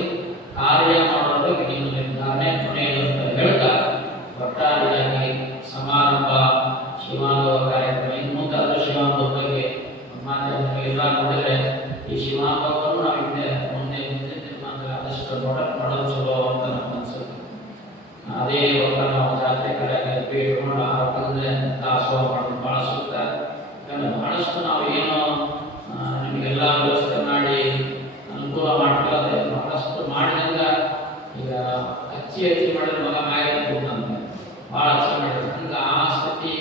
ಕಾರ್ಯ ಮಾಡೋದಕ್ಕೆ ನಿಮ್ಮ ನಿರ್ಧಾರಣೆ ಕೊನೆಯದು ಅಂತ ಹೇಳ್ತಾ ಒಟ್ಟಾರೆಯಾಗಿ ಸಮಾರಂಭ ಶಿವಾನುಭವ ಕಾರ್ಯಕ್ರಮ ಇನ್ನು ಮುಂದಾದ ಶಿವಾನುಭವ ಬಗ್ಗೆ ಎಲ್ಲ ನೋಡಿದರೆ ಈ ಶಿವಾನುಭವವನ್ನು ನಾವು ಹಿಂದೆ ಮುಂದೆ ನಿರ್ಮಾಣದಲ್ಲಿ ಆದಷ್ಟು ಮಾಡೋದು ಚಲೋ ಅಂತ ನಮ್ಗೆ ಅನಿಸುತ್ತೆ. ಅದೇ ಇವಾಗ ನಾವು ಜಾತ್ರೆ ಕಾರ್ಯಕ್ರಮ ಇಟ್ಕೊಂಡು ಆರೋಗ್ಯದಿಂದ ದಾಸೋಹ ಮಾಡೋದು ಭಾಳ ಸೂಕ್ತ. ಯಾಕಂದರೆ ಭಾಳಷ್ಟು ನಾವು ಏನೋ ನಿಮಗೆಲ್ಲ ವ್ಯವಸ್ಥೆ ಮಾಡಿ ಅನುಕೂಲ ಮಾಡ್ಕೊಳ್ಳೋದೆ ಭಾಳಷ್ಟು ಮಾಡಿದಾಗ ಈಗ ಹಚ್ಚಿ ಮಾಡಿದ್ರೆ ಮಗ ಮಾಯ ಭಾಳ ಹಚ್ಚಿ ಮಾಡಿದ್ರೆ ಹಂಗೆ ಆ ಸ್ಥಿತಿ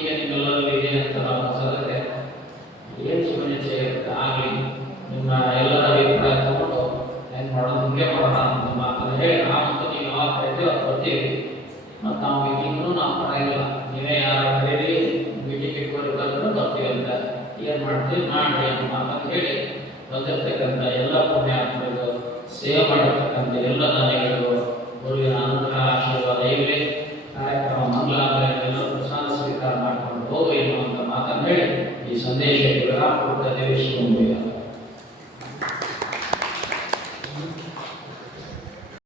ಬಂದಿರತಕ್ಕಂಥ ಎಲ್ಲ ಪುಣ್ಯಾತ್ಮರಿಗೂ ಸೇವೆ ಮಾಡಿರ್ತಕ್ಕಂಥ ಎಲ್ಲ ದಾನಿಗಳಿಗೂ ಗುರುವಿನ ಅನುಗ್ರಹ ಆಶೀರ್ವಾದ ಇರಲಿ. ಕಾರ್ಯಕ್ರಮ ಮಂಗಳಾಂತರಗಳೆಲ್ಲ ಪ್ರಸಾದ ಸ್ವೀಕಾರ ಮಾಡಿಕೊಂಡು ಹೋಗಲಿ ಎನ್ನುವಂಥ ಮಾತನ್ನು ಹೇಳಿ ಈ ಸಂದೇಶಕ್ಕೆ ವಿರಾಮ ಕೊಡ್ತಾ ದೇವೇಶ್ವರ